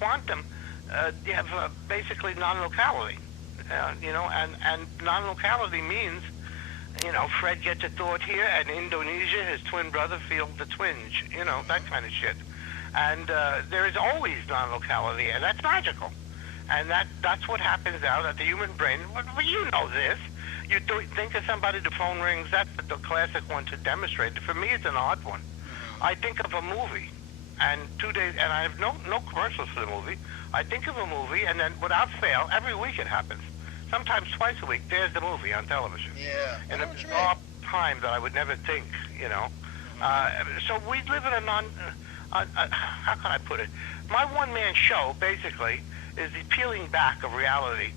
quantum, you have basically non-locality. And non-locality means, Fred gets a thought here, and Indonesia, his twin brother, feels the twinge, that kind of shit. And there is always non-locality, and that's magical. And that's what happens out at the human brain. Well, you know this. You think of somebody, the phone rings, that's the classic one to demonstrate. For me, it's an odd one. I think of a movie, and 2 days, and I have no commercials for the movie. I think of a movie, and then without fail, every week it happens. Sometimes twice a week, there's the movie on television. Yeah. In a bizarre time that I would never think, So we live in how can I put it? My one-man show, basically, is the peeling back of reality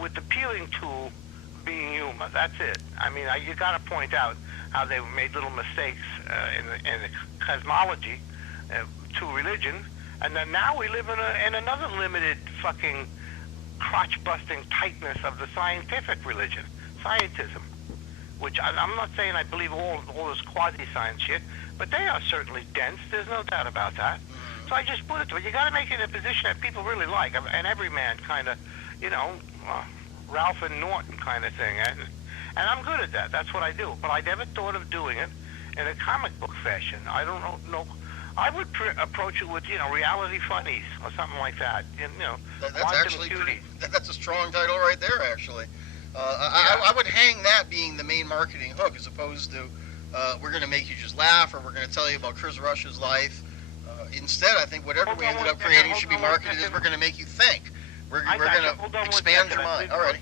with the peeling tool being humor. That's it. I mean, you got to point out how they made little mistakes in the cosmology to religion, and then now we live in another limited fucking crotch-busting tightness of the scientific religion, scientism, which I'm not saying I believe all this quasi-science shit, but they are certainly dense. There's no doubt about that. So I just put it to it. You got to make it in a position that people really like, and every man kind of, Ralph and Norton kind of thing. And I'm good at that. That's what I do. But I never thought of doing it in a comic book fashion. I don't know. I would approach it with, reality funnies or something like that. That's actually that's a strong title right there, actually. I would hang that being the main marketing hook as opposed to we're going to make you just laugh or we're going to tell you about Chris Rush's life. Instead, I think whatever we ended up creating should be marketed as we're going to make you think. We're going to expand your mind. All right.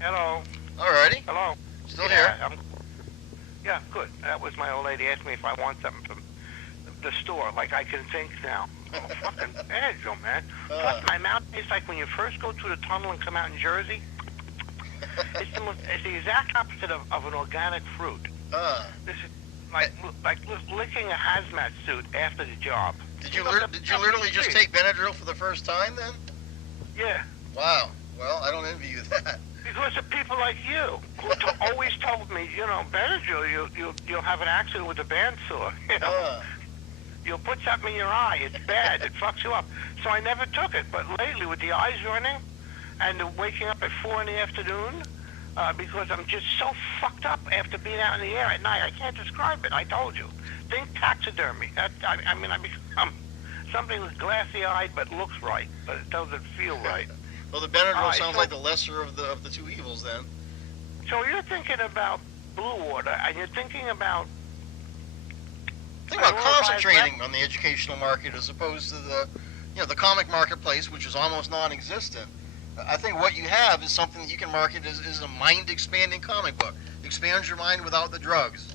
Hello. Alrighty. Hello. Still here. Yeah, good. That was my old lady asked me if I want something from the store. Like I can think now. Oh, fucking bad, Joe, man. Plus, my mouth tastes like when you first go through the tunnel and come out in Jersey. It's the exact opposite of an organic fruit. This is like licking a hazmat suit after the job. Did you literally just take Benadryl for the first time then? Yeah. Wow. Well, I don't envy you that. Because of people like you, who always told me, Benadryl, you'll have an accident with a bandsaw. You'll put something in your eye. It's bad. It fucks you up. So I never took it. But lately, with the eyes running and waking up at 4 in the afternoon, because I'm just so fucked up after being out in the air at night, I can't describe it. I told you. Think taxidermy. I become something that's glassy-eyed but looks right, but it doesn't feel right. Well, the Benadryl sounds like the lesser of the two evils, then. So you're thinking about Blue Water, and you're thinking about concentrating on the educational market as opposed to the comic marketplace, which is almost non-existent. I think what you have is something that you can market as a mind-expanding comic book. Expands your mind without the drugs.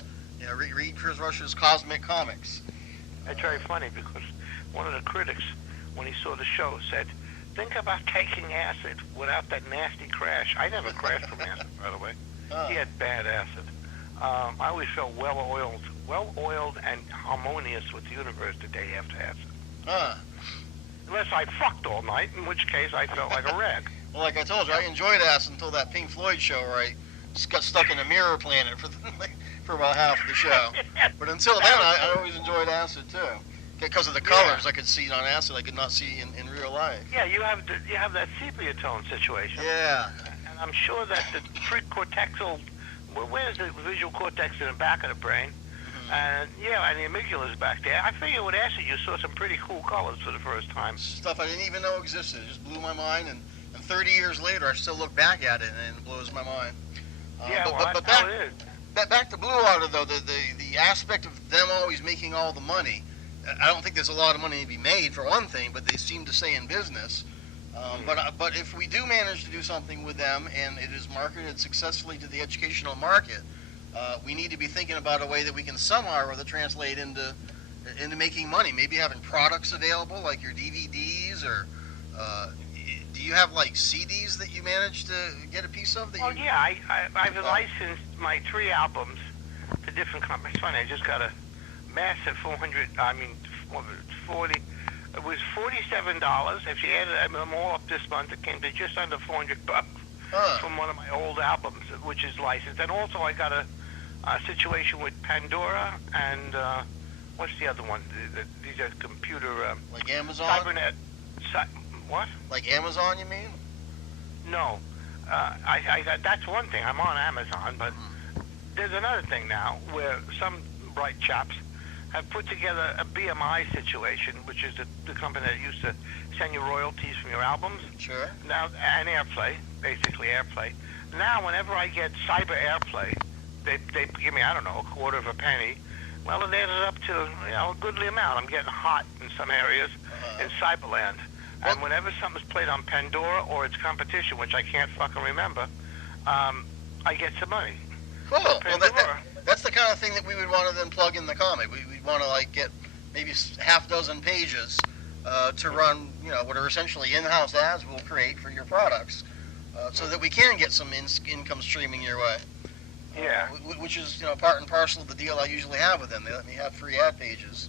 Read Chris Rush's Cosmic Comics. That's very funny because one of the critics, when he saw the show, said, think about taking acid without that nasty crash. I never crashed from acid, by the way. He had bad acid. I always felt well-oiled and harmonious with the universe the day after acid. Unless I fucked all night, in which case I felt like a rag. Well, like I told you, I enjoyed acid until that Pink Floyd show where I just got stuck in a mirror planet for about half of the show. But until then, I always enjoyed acid, too. Because of the colors I could see on acid, I could not see in real life. Yeah, you have that sepia tone situation. Yeah. And I'm sure that the precortexal, where's the visual cortex in the back of the brain? And the amygdala's back there. I figure with acid you saw some pretty cool colors for the first time. Stuff I didn't even know existed. It just blew my mind, and 30 years later I still look back at it and it blows my mind. That's how it is. Back to Blue Water, though, the aspect of them always making all the money, I don't think there's a lot of money to be made, for one thing, but they seem to stay in business. But if we do manage to do something with them and it is marketed successfully to the educational market, we need to be thinking about a way that we can somehow or other translate into making money. Maybe having products available like your DVDs, or do you have like CDs that you managed to get a piece of? I've licensed my 3 albums to different companies. It's funny, I just got a massive 400. I mean, 40. It was $47. If you added them all up this month, it came to just under $400 from one of my old albums, which is licensed. And also, I got a situation with Pandora and what's the other one? These are computer. Like Amazon. Cybernet. What? Like Amazon, you mean? No. I got, that's one thing. I'm on Amazon, but there's another thing now where some bright chaps have put together a BMI situation, which is the company that used to send you royalties from your albums. Sure. Now, and Airplay, basically Airplay. Now, whenever I get Cyber Airplay, they give me, I don't know, a quarter of a penny. Well, it added up to, a goodly amount. I'm getting hot in some areas in Cyberland. And whenever something's played on Pandora or its competition, which I can't fucking remember, I get some money. Cool. So Well, that's the kind of thing that we would want to then plug in the comic. We'd want to get maybe half dozen pages to run, what are essentially in-house ads we'll create for your products, so that we can get some income streaming your way. Yeah. Which is part and parcel of the deal I usually have with them. They let me have free ad pages.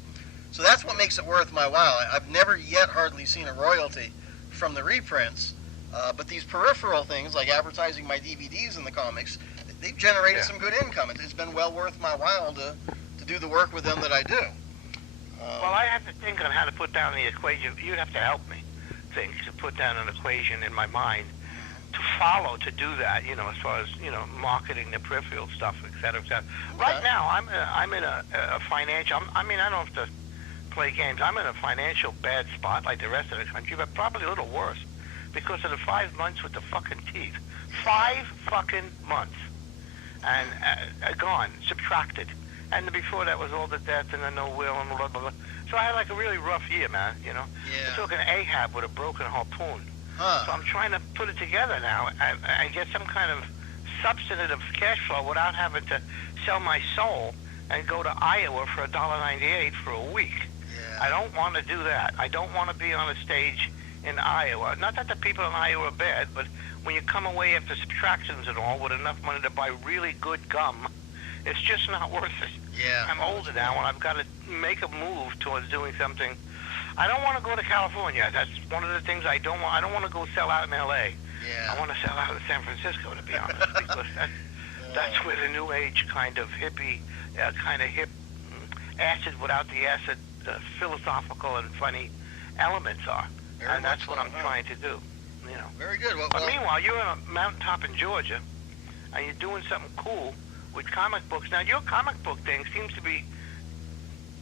So that's what makes it worth my while. I've never yet hardly seen a royalty from the reprints, but these peripheral things like advertising my DVDs and the comics, they've generated some good income. It's been well worth my while to do the work with them that I do. Well, I have to think on how to put down the equation. You'd have to help me think to put down an equation in my mind to follow to do that. As far as marketing the peripheral stuff, et cetera, et cetera. Okay. Right now, I'm in a financial. I don't have to play games. I'm in a financial bad spot like the rest of the country, but probably a little worse because of the 5 months with the fucking teeth. 5 fucking months. And gone, subtracted. And before that was all the debt and the no will and blah, blah, blah. So I had a really rough year, man, Yeah. I'm talking Ahab with a broken harpoon. Huh. So I'm trying to put it together now and get some kind of substantive cash flow without having to sell my soul and go to Iowa for $1.98 for a week. Yeah. I don't want to do that. I don't want to be on a stage in Iowa. Not that the people in Iowa are bad, but when you come away after subtractions and all with enough money to buy really good gum, it's just not worth it. Yeah. I'm older now, and I've got to make a move towards doing something. I don't want to go to California. That's one of the things I don't want. I don't want to go sell out in L.A. Yeah. I want to sell out in San Francisco, to be honest, because that's where the new age kind of hippie, hip acid without the acid, philosophical and funny elements are. And that's what I'm trying to do. Very good. But meanwhile, you're on a mountaintop in Georgia, and you're doing something cool with comic books. Now, your comic book thing seems to be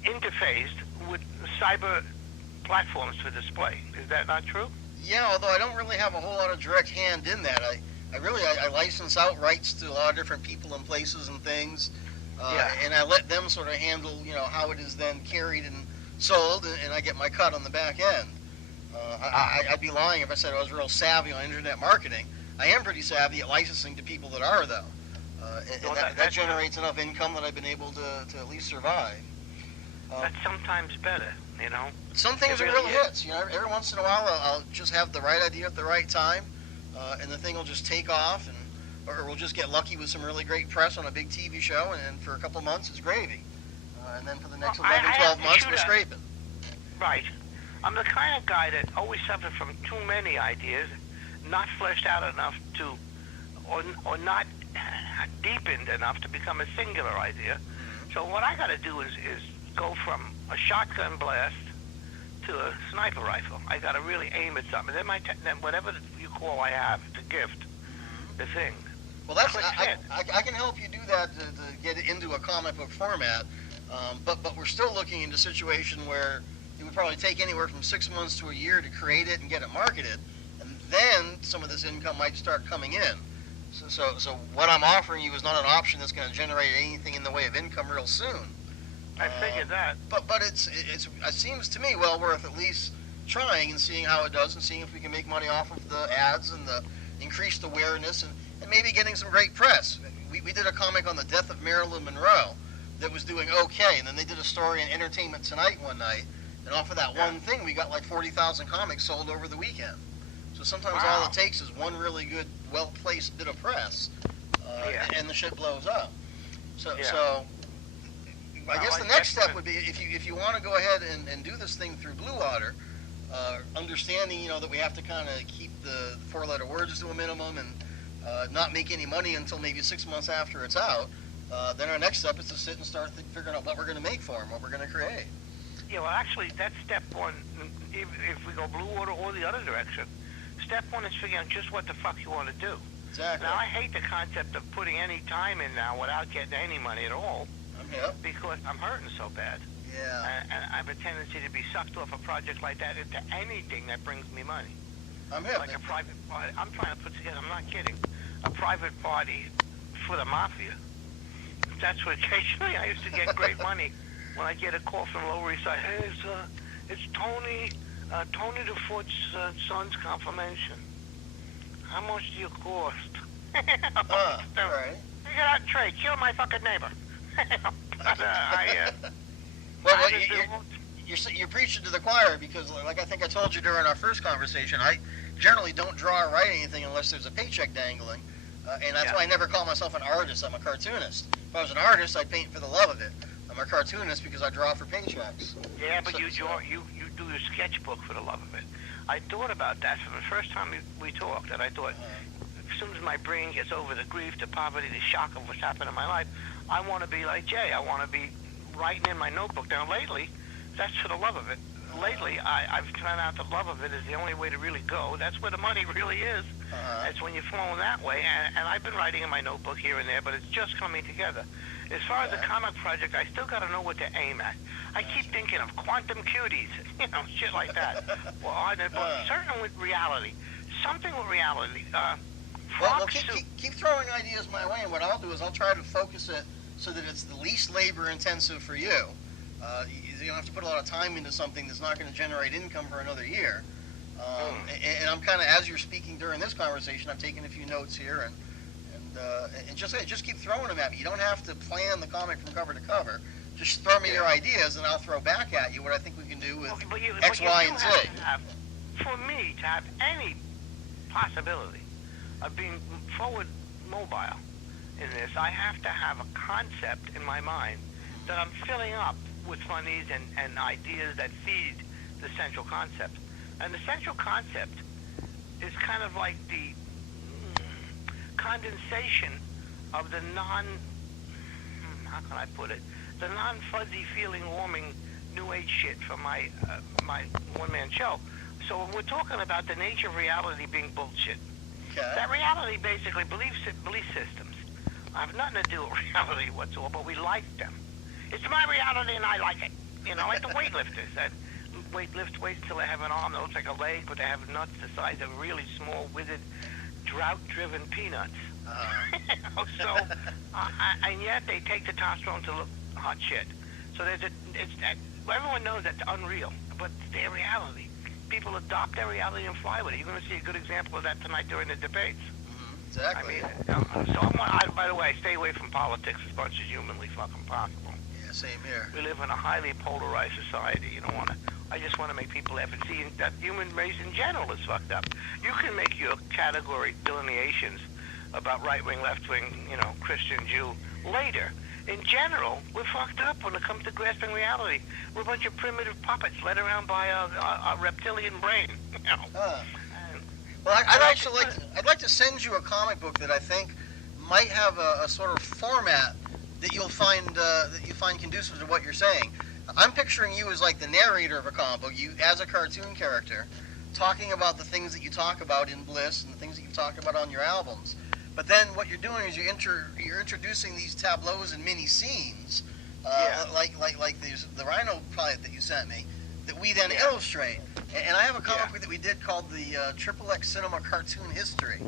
interfaced with cyber platforms for display. Is that not true? Yeah, although I don't really have a whole lot of direct hand in that. I license out rights to a lot of different people and places and things, and I let them sort of handle, how it is then carried and sold, and I get my cut on the back end. I'd be lying if I said I was real savvy on internet marketing. I am pretty savvy at licensing to people that are, though. That generates enough income that I've been able to at least survive. That's sometimes better, Some things are real hits. Every once in a while I'll just have the right idea at the right time, and the thing will just take off, or we'll just get lucky with some really great press on a big TV show, and for a couple months it's gravy. And then for the next 11, 12 months we're scraping. Right. I'm the kind of guy that always suffers from too many ideas, not fleshed out enough or not deepened enough to become a singular idea. So what I got to do is go from a shotgun blast to a sniper rifle. I got to really aim at something. Then whatever you call I have, the gift, the thing. Well, I can help you do that to get it into a comic book format, but we're still looking into a situation where it would probably take anywhere from 6 months to a year to create it and get it marketed, and then some of this income might start coming in. So what I'm offering you is not an option that's going to generate anything in the way of income real soon. I figured that. But it seems to me well worth at least trying and seeing how it does and seeing if we can make money off of the ads and the increased awareness and maybe getting some great press. We did a comic on the death of Marilyn Monroe that was doing okay, and then they did a story in Entertainment Tonight one night, and off of that one thing we got like 40,000 comics sold over the weekend. So sometimes all it takes is one really good, well-placed bit of press, and the shit blows up. So I guess the next step would be if you want to go ahead and do this thing through Blue Water, understanding that we have to kind of keep the 4-letter words to a minimum and not make any money until maybe 6 months after it's out. Then our next step is to sit and start figuring out what we're going to make for them, what we're going to create. Yeah, well, actually, that's step one. If we go Blue Water or the other direction, step one is figuring out just what the fuck you want to do. Exactly. Now, I hate the concept of putting any time in now without getting any money at all. Yep. Because I'm hurting so bad. Yeah. And I have a tendency to be sucked off a project like that into anything that brings me money. I'm hip. Like a private party. I'm trying to put together, I'm not kidding, a private party for the mafia. That's what occasionally I used to get great money when I get a call from Lower East Side. Hey, it's Tony the Foot's son's confirmation. How much do you cost? All right. Get out and trade. Kill my fucking neighbor. You're preaching to the choir because, like I think I told you during our first conversation, I generally don't draw or write anything unless there's a paycheck dangling, and that's why I never call myself an artist. I'm a cartoonist. If I was an artist, I'd paint for the love of it. I'm a cartoonist because I draw for paychecks. Yeah, but you do your sketchbook for the love of it. I thought about that from the first time we talked, and I thought, as soon as my brain gets over the grief, the poverty, the shock of what's happened in my life, I want to be like Jay. I want to be writing in my notebook. Now, lately, that's for the love of it. Lately, I've found out the love of it is the only way to really go. That's where the money really is. It's when you're flowing that way. And I've been writing in my notebook here and there, but it's just coming together. As far as the comic project, I still got to know what to aim at. I keep thinking of quantum cuties, shit like that. But certainly with reality. Something with reality. Well, keep throwing ideas my way, and what I'll do is I'll try to focus it so that it's the least labor-intensive for you. You don't have to put a lot of time into something that's not going to generate income for another year. And I'm kind of, as you're speaking during this conversation, I'm taking a few notes here, and just keep throwing them at me. You don't have to plan the comic from cover to cover. Just throw me your ideas, and I'll throw back at you what I think we can do with X, Y, and Z. For me to have any possibility of being forward mobile in this, I have to have a concept in my mind that I'm filling up with funnies and ideas that feed the central concept. And the central concept is kind of like the condensation of the how can I put it, the non-fuzzy feeling warming new age shit from my one-man show. So when we're talking about the nature of reality being bullshit, that reality basically belief systems have nothing to do with reality whatsoever, but we like them. It's my reality and I like it. Like the weightlifters that lift weights until they have an arm that looks like a leg, but they have nuts the size of really small, withered, drought-driven peanuts. And yet they take the testosterone to look hot shit. So everyone knows that's unreal, but it's their reality. People adopt their reality and fly with it. You're going to see a good example of that tonight during the debates. Exactly. By the way, stay away from politics as much as humanly fucking possible. Yeah, same here. We live in a highly polarized society. You don't want to. I just want to make people laugh and see that human race in general is fucked up. You can make your category delineations about right wing, left wing, Christian, Jew later. In general, we're fucked up when it comes to grasping reality. We're a bunch of primitive puppets led around by a reptilian brain. Well, I'd like to send you a comic book that I think might have a sort of format that you'll find conducive to what you're saying. I'm picturing you as like the narrator of a comic book, you as a cartoon character, talking about the things that you talk about in Bliss and the things that you talk about on your albums. But then what you're doing is you're introducing these tableaus and mini scenes, like the Rhino pilot that you sent me, that we then illustrate. And I have a comic book that we did called the XXX Cinema Cartoon History,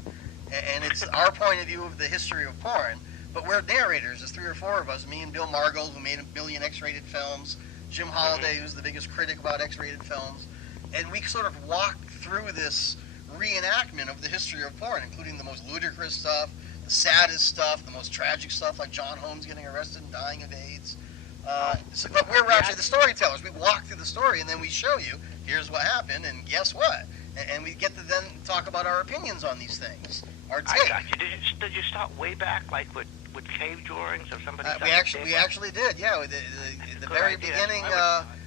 and it's our point of view of the history of porn. But we're narrators. There's 3 or 4 of us. Me and Bill Margold, who made 1 million X-rated films. Jim Holiday, who's the biggest critic about X-rated films. And we sort of walk through this reenactment of the history of porn, including the most ludicrous stuff, the saddest stuff, the most tragic stuff, like John Holmes getting arrested and dying of AIDS. But we're actually the storytellers. We walk through the story, and then we show you, here's what happened, and guess what? And we get to then talk about our opinions on these things. Our take. I got you. Did you start way back, like with with cave drawings of somebody? We actually did. Yeah, the very beginning.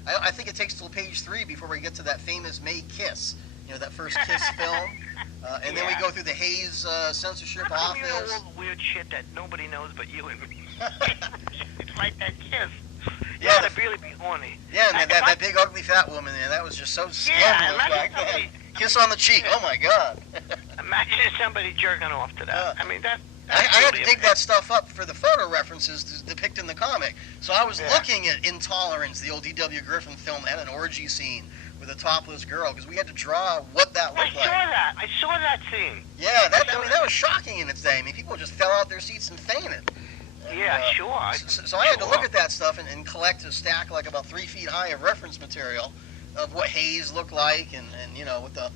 I think it takes till page 3 before we get to that famous May kiss. You know, that first kiss film. And then we go through the Hayes censorship How come office. you know all the weird shit that nobody knows but you and me? It's like that kiss. Yeah, that'd really be horny. Yeah, and that big ugly fat woman there, that was just so scandalous back then. Kiss on the cheek, oh my God. Imagine somebody jerking off to that. I mean, I had to dig that stuff up for the photo references to depict in the comic. So I was looking at Intolerance, the old D.W. Griffin film that had an orgy scene with a topless girl, because we had to draw what that looked like. I saw that scene. Yeah, that was shocking in its day. I mean, people just fell out their seats and fainted. Yeah, sure. So I had to look at that stuff and collect a stack like about 3 feet high of reference material of what Hayes looked like and you know, what the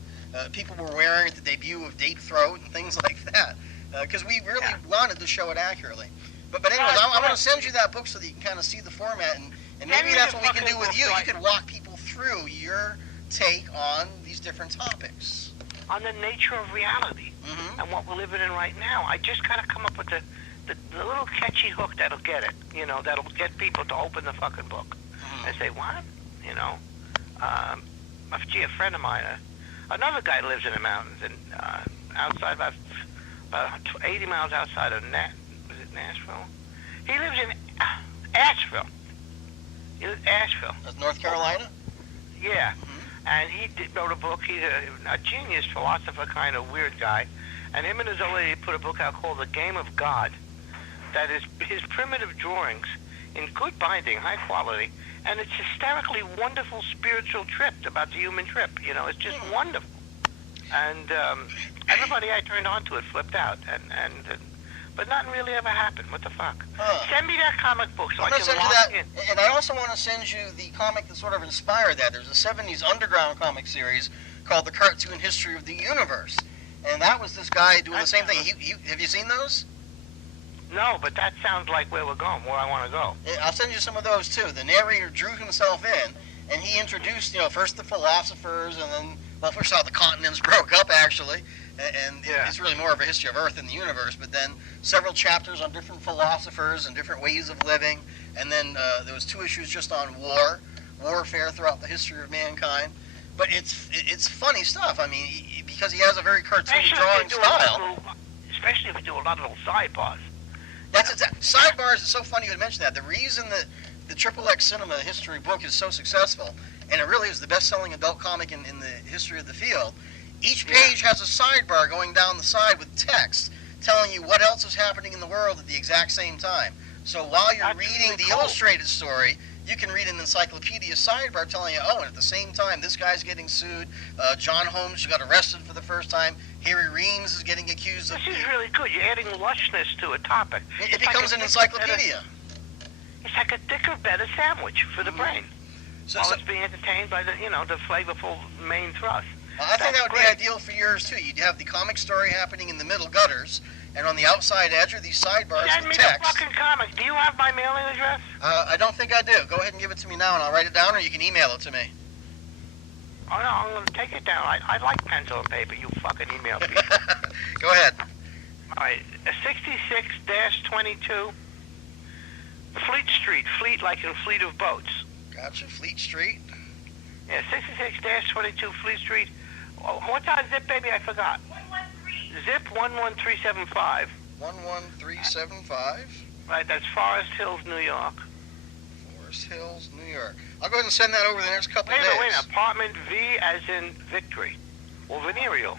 people were wearing at the debut of Deep Throat and things like that. Because we really wanted to show it accurately. But anyways, I'm going to send you that book so that you can kind of see the format, and maybe that's what we can do with you. You can walk people through your take on these different topics. On the nature of reality and what we're living in right now. I just got to come up with the little catchy hook that'll get it, you know, that'll get people to open the fucking book and say, what? You know, gee, a friend of mine, another guy lives in the mountains and outside about 80 miles outside of was it Nashville? He lives in Asheville. Asheville. That's North Carolina? Yeah. And he wrote a book. He's a genius philosopher, kind of weird guy. And him and his old lady put a book out called The Game of God. That is his primitive drawings in good binding, high quality. And it's hysterically wonderful spiritual trip about the human trip. You know, it's just wonderful. And everybody I turned on to it flipped out. But nothing really ever happened. What the fuck? Send me that comic book so I can lock in. And I also want to send you the comic that sort of inspired that. There's a 70s underground comic series called The Cartoon History of the Universe. And that was this guy doing the same thing. Have you seen those? No, but that sounds like where we're going, where I want to go. I'll send you some of those too. The narrator drew himself in, and he introduced, you know, first the philosophers, and then, well, first how the continents broke up, actually. And it's really more of a history of Earth and the universe, but then several chapters on different philosophers and different ways of living, and then there was 2 issues just on warfare throughout the history of mankind. But it's funny stuff. I mean, because he has a very cartoony drawing style. Especially if we do a lot of little sidebars. That's exactly. Sidebars is so funny you would mention that. The reason that the XXX Cinema history book is so successful, and it really is the best-selling adult comic in the history of the field, each page has a sidebar going down the side with text telling you what else is happening in the world at the exact same time. So while you're reading the illustrated story, you can read an encyclopedia sidebar telling you, oh, and at the same time, this guy's getting sued. John Holmes got arrested for the first time. Harry Reams is getting accused of... This is really good. You're adding lushness to a topic. It becomes an encyclopedia. It's like a thicker, better sandwich for the brain. While it's being entertained by the flavorful main thrust. I think that would be ideal for yours, too. You'd have the comic story happening in the middle gutters, and on the outside edge are these sidebars Send with me text. the fucking comic. Do you have my mailing address? I don't think I do. Go ahead and give it to me now, and I'll write it down, or you can email it to me. Oh, no, I'm going to take it down. I like pencil and paper. You fucking email me. Go ahead. All right. 66-22 Fleet Street. Fleet like in fleet of boats. Gotcha. Fleet Street. Yeah, 66-22 Fleet Street. Oh, what's our zip, baby? I forgot. 113. Zip 11375. 11375. Right, that's Forest Hills, New York. Forest Hills, New York. I'll go ahead and send that over the next couple of days. Wait a minute. Apartment V as in Victory. Or venereal.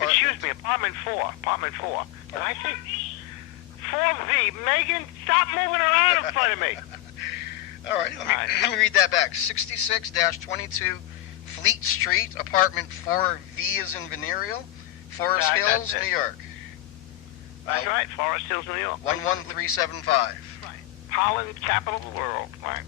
Excuse me, apartment 4. Apartment 4. Did I say 4V? Megan, stop moving around in front of me. All right, let me read that back. 66-22 Fleet Street, apartment 4V as in venereal, Forest Hills, New York. That's right, Forest Hills, New York. 11375. Right. Holland, capital of the world. Right.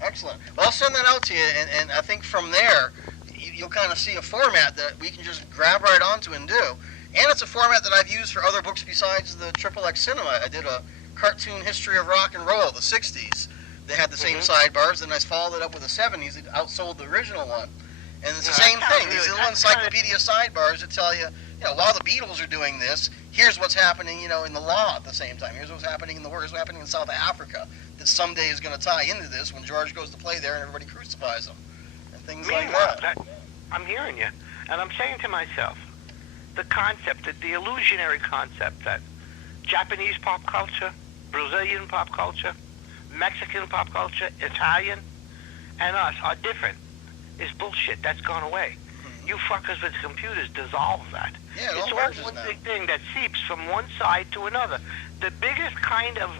Excellent. Well, I'll send that out to you, and I think from there, you'll kind of see a format that we can just grab right onto and do. And it's a format that I've used for other books besides the XXX Cinema. I did a cartoon history of rock and roll, the 60s. They had the same sidebars, and I followed it up with the 70s. It outsold the original one. And it's the same thing. These little encyclopedia sidebars that tell you while the Beatles are doing this, here's what's happening, in the law at the same time. Here's what's happening in the war. Here's what's happening in South Africa that someday is going to tie into this when George goes to play there and everybody crucifies him and things like that. I'm hearing you, and I'm saying to myself, the concept, the illusionary concept that Japanese pop culture, Brazilian pop culture, Mexican pop culture, Italian, and us are different is bullshit. That's gone away. Mm-hmm. You fuckers with computers dissolve that. Yeah, it's all one big thing that seeps from one side to another. The biggest kind of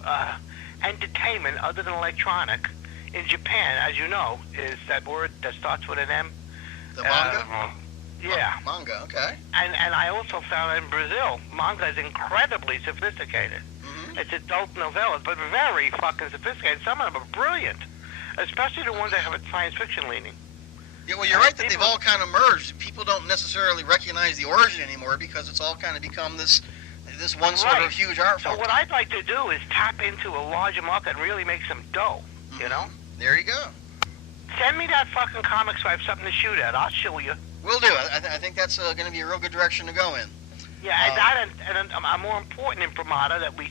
entertainment other than electronic in Japan, as you know, is that word that starts with an M. The manga? Yeah. Manga, okay. And I also found in Brazil, manga is incredibly sophisticated. Mm-hmm. It's adult novellas, but very fucking sophisticated. Some of them are brilliant, especially the ones that have a science fiction leaning. Yeah, well, you're right that they've all kind of merged. People don't necessarily recognize the origin anymore because it's all kind of become this one sort of huge art form. So what I'd like to do is tap into a larger market and really make some dough, you know? There you go. Send me that fucking comic so I have something to shoot at. I'll show you. Will do. I think that's going to be a real good direction to go in. Yeah, and more important imprimatur that we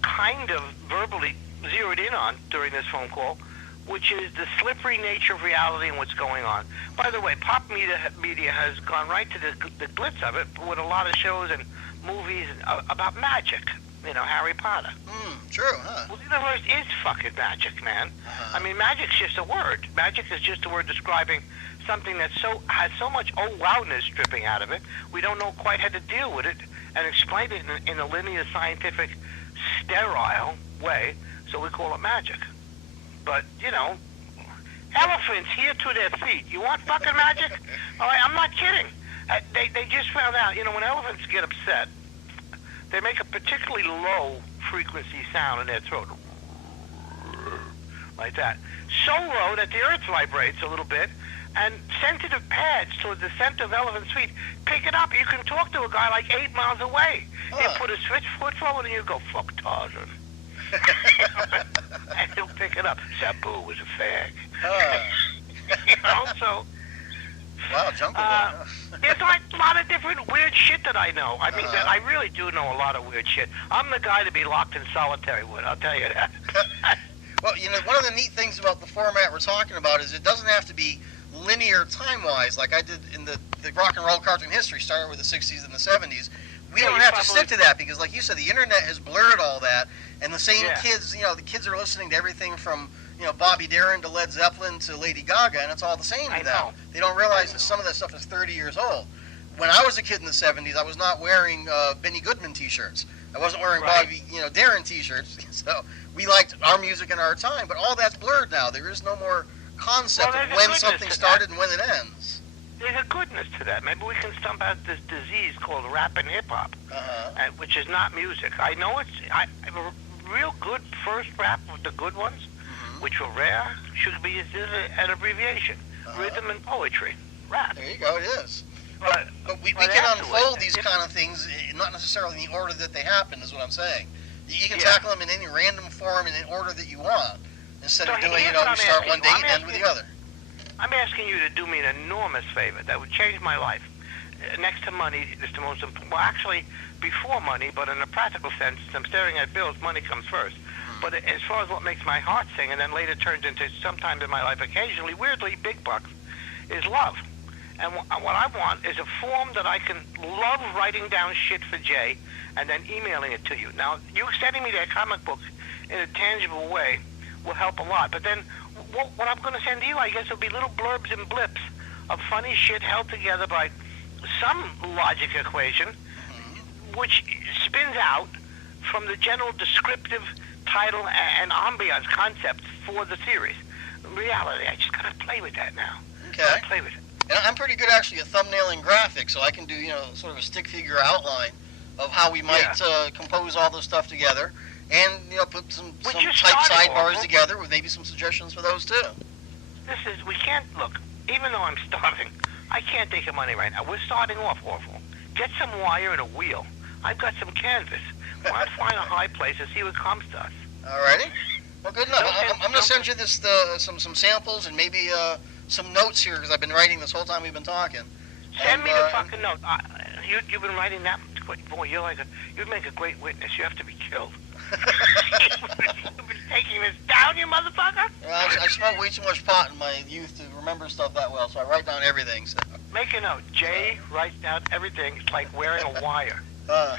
kind of verbally zeroed in on during this phone call, which is the slippery nature of reality and what's going on. By the way, pop media has gone right to the glitz of it with a lot of shows and movies about magic. Harry Potter. True, huh? Well, the universe is fucking magic, man. Uh-huh. I mean, magic's just a word. Magic is just a word describing something that has so much wowness dripping out of it, we don't know quite how to deal with it and explain it in a linear, scientific, sterile way, so we call it magic. But, elephants here to their feet. You want fucking magic? All right, I'm not kidding. They just found out, when elephants get upset, they make a particularly low frequency sound in their throat. Like that. So low that the earth vibrates a little bit, and sensitive pads towards the center of elephant's feet pick it up. You can talk to a guy like 8 miles away. He'll put his foot forward and you go, fuck Tarzan. And he'll pick it up. Sabu was a fag. So... Wow, jungle boy. There's like a lot of different weird shit that I know. I mean, I really do know a lot of weird shit. I'm the guy to be locked in solitary with, I'll tell you that. Well, one of the neat things about the format we're talking about is it doesn't have to be linear time-wise like I did in the rock and roll cartoon history, started with the 60s and the 70s. We don't have to stick to that because, like you said, the internet has blurred all that, and the same kids, the kids are listening to everything from Bobby Darin to Led Zeppelin to Lady Gaga, and it's all the same to them. They don't realize that some of that stuff is 30 years old. When I was a kid in the 70s, I was not wearing Benny Goodman T-shirts. I wasn't wearing Bobby, Darin T-shirts. So we liked our music in our time, but all that's blurred now. There is no more concept of when something started and when it ends. There's a goodness to that. Maybe we can stump out this disease called rap and hip-hop, which is not music. I know it's a real good first rap with the good ones, which were rare, should be an abbreviation. Rhythm and poetry. Rap. There you go, it is. But we can unfold these kind of things, not necessarily in the order that they happen, is what I'm saying. You can tackle them in any random form in an order that you want, instead of doing, you start one day and end with the other. I'm asking you to do me an enormous favor that would change my life. Next to money is the most important. Well, actually, before money, but in a practical sense, I'm staring at bills, money comes first. But as far as what makes my heart sing, and then later turns into sometimes in my life, occasionally, weirdly, big bucks, is love. And what I want is a form that I can love writing down shit for Jay and then emailing it to you. Now, you sending me that comic book in a tangible way will help a lot. But then what I'm going to send to you, I guess, will be little blurbs and blips of funny shit held together by some logic equation, which spins out from the general descriptive title and ambiance concept for the series. Reality, I just got to play with that now. Okay. Gotta play with it. And I'm pretty good actually at thumbnailing graphics, so I can do, sort of a stick figure outline of how we might compose all this stuff together, and put some tight sidebars together with maybe some suggestions for those too. We can't look. Even though I'm starving, I can't think of money right now. We're starting off awful. Get some wire and a wheel. I've got some canvas. Why not find a high place and see what comes to us? Alrighty. Well, good enough. I'm going to send you this some samples and maybe some notes here because I've been writing this whole time we've been talking. Send me the fucking note. You've been writing that. Boy, you'd make a great witness. You have to be killed. You've been taking this down, you motherfucker. Well, I smoked way too much pot in my youth to remember stuff that well, so I write down everything. So. Make a note. Jay writes down everything. It's like wearing a wire. Okay.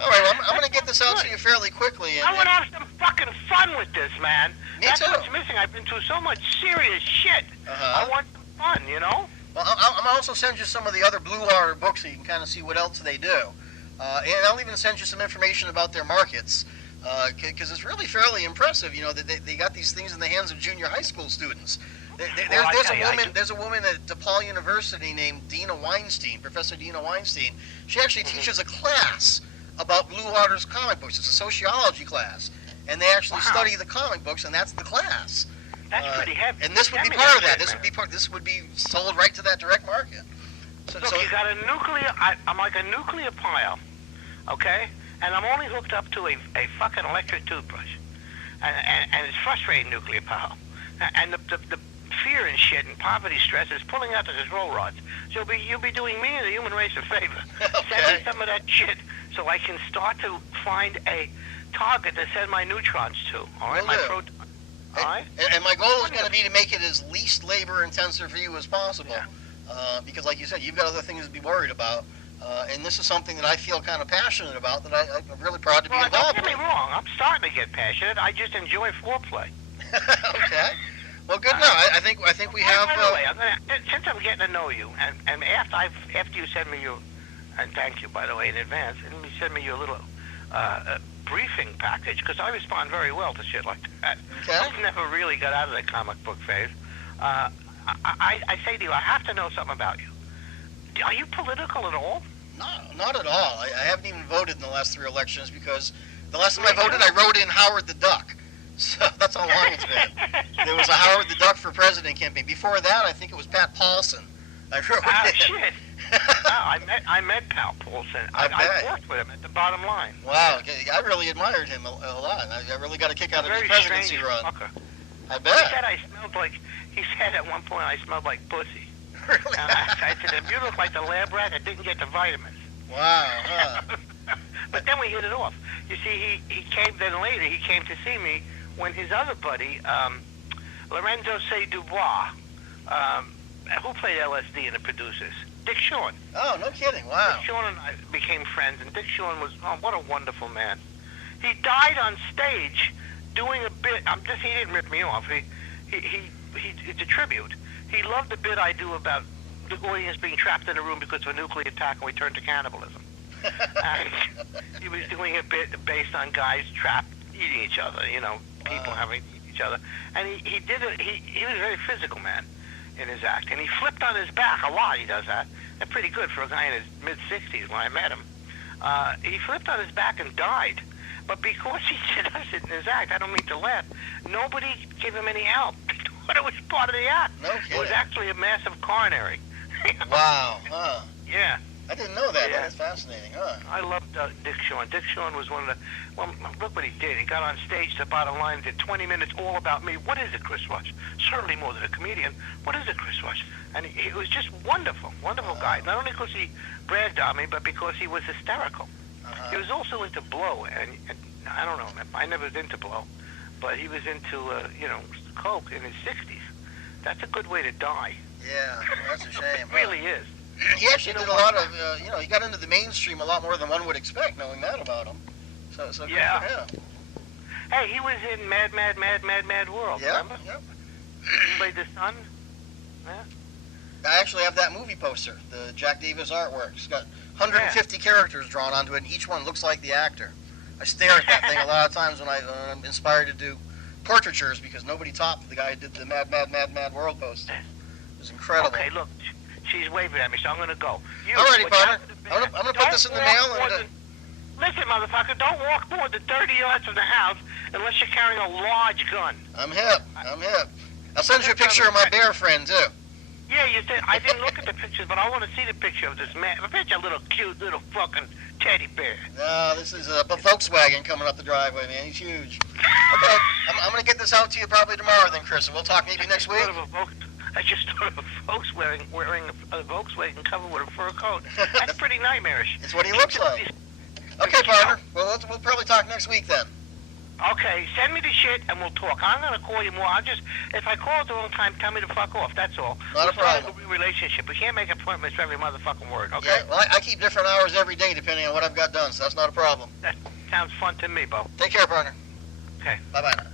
All right, well, I'm going to get this out to you fairly quickly. I want to have some fucking fun with this, man. That's too. What's missing. I've been through so much serious shit. I want some fun, you know? Well, I'm also send you some of the other Blue Water books so you can kind of see what else they do. And I'll even send you some information about their markets, because it's really fairly impressive. You know, they got these things in the hands of junior high school students. There's a woman at DePaul University named Dina Weinstein, Professor Dina Weinstein. She actually teaches a class about Blue Water's comic books. It's a sociology class, and they actually study the comic books, and that's the class. That's pretty heavy. And this would be part of that. This would be sold right to that direct market. Look, you got a nuclear. I'm like a nuclear pile, okay? And I'm only hooked up to a fucking electric toothbrush, and it's frustrating nuclear power. And the fear and shit and poverty stress is pulling out the control rods. So you'll be doing me and the human race a favor. Okay. Send me some of that shit so I can start to find a target to send my neutrons to. All right, my proton. All right. And my goal is going to be to make it as least labor intensive for you as possible. Yeah. Because, like you said, you've got other things to be worried about. And this is something that I feel kind of passionate about, that I'm really proud to be involved with. Don't get me wrong. I'm starting to get passionate. I just enjoy foreplay. Okay. Well, good. I think we have. By the way, since I'm getting to know you, and after you send me your, and thank you, by the way, in advance, and you send me your little briefing package, because I respond very well to shit like that. Okay. I've never really got out of the comic book phase. I say to you, I have to know something about you. Are you political at all? No, not at all. I haven't even voted in the last 3 elections, because the last time I voted, I wrote in Howard the Duck. So that's how long it's been. There was a Howard the Duck for President campaign. Before that, I think it was Pat Paulson. I wrote in. Shit. I met Pat Paulson. I worked with him at the Bottom Line. Wow, I really admired him a lot. I really got a kick out of his presidency run. Fucker. I bet. He said at one point I smelled like pussy. Really? I said, you look like the lab rat that didn't get the vitamins. Wow. But then we hit it off. You see, he came to see me when his other buddy, Lorenzo C. Dubois, who played LSD in The Producers, Dick Shawn. Oh, no kidding. Wow. Dick Shawn and I became friends, and Dick Shawn was, what a wonderful man. He died on stage doing a bit. He didn't rip me off. It's a tribute. He loved the bit I do about the audience being trapped in a room because of a nuclear attack and we turned to cannibalism. And he was doing a bit based on guys trapped eating each other, people having to eat each other. And he did it. He was a very physical man in his act, and he flipped on his back a lot. He does that. That's pretty good for a guy in his mid-60s when I met him. He flipped on his back and died. But because he does it in his act, I don't mean to laugh, nobody gave him any help. But it was part of the act. No kidding. It was actually a massive coronary. Wow. Yeah. I didn't know that. Yeah. That's fascinating. I loved Dick Shawn. Dick Shawn was one of the... Well, look what he did. He got on stage, the Bottom Line, did 20 minutes all about me. What is it, Chris Rush? Certainly more than a comedian. What is it, Chris Rush? And he was just wonderful, wonderful guy. Not only because he bragged on me, but because he was hysterical. He was also into blow, and I don't know, I never was into blow, but he was into, coke in his 60s. That's a good way to die. Yeah, well, that's a shame. It really is. He actually did a lot of, he got into the mainstream a lot more than one would expect, knowing that about him. So good for him. Hey, he was in Mad World, remember? Yep. He played the son. Yeah. I actually have that movie poster, the Jack Davis artwork. It's got 150 characters drawn onto it, and each one looks like the actor. I stare at that thing a lot of times when I'm inspired to do portraitures, because nobody topped the guy who did the Mad World poster. It was incredible. Okay, look, she's waving at me, so I'm going to go. Alrighty, partner. I'm going to put this in the mail. Listen, motherfucker, don't walk more than 30 yards from the house unless you're carrying a large gun. I'm hip. I'll send you a picture of my bear friend, too. Yeah, you did. I didn't look at the pictures, but I want to see the picture of this man. A picture of a little cute little fucking teddy bear. No, this is a Volkswagen coming up the driveway, man. He's huge. Okay, I'm going to get this out to you probably tomorrow then, Chris, and we'll talk maybe next week. I just thought of folks wearing a Volkswagen covered with a fur coat. That's pretty nightmarish. It's what he looks like. Okay, partner. Well, we'll probably talk next week then. Okay, send me the shit and we'll talk. I'm gonna call you more. If I call at the wrong time, tell me to fuck off. That's all. Not a problem. We'll relationship. We can't make appointments for every motherfucking word. Okay. Yeah. Well, I keep different hours every day depending on what I've got done, so that's not a problem. That sounds fun to me, Bo. Take care, partner. Okay. Bye bye.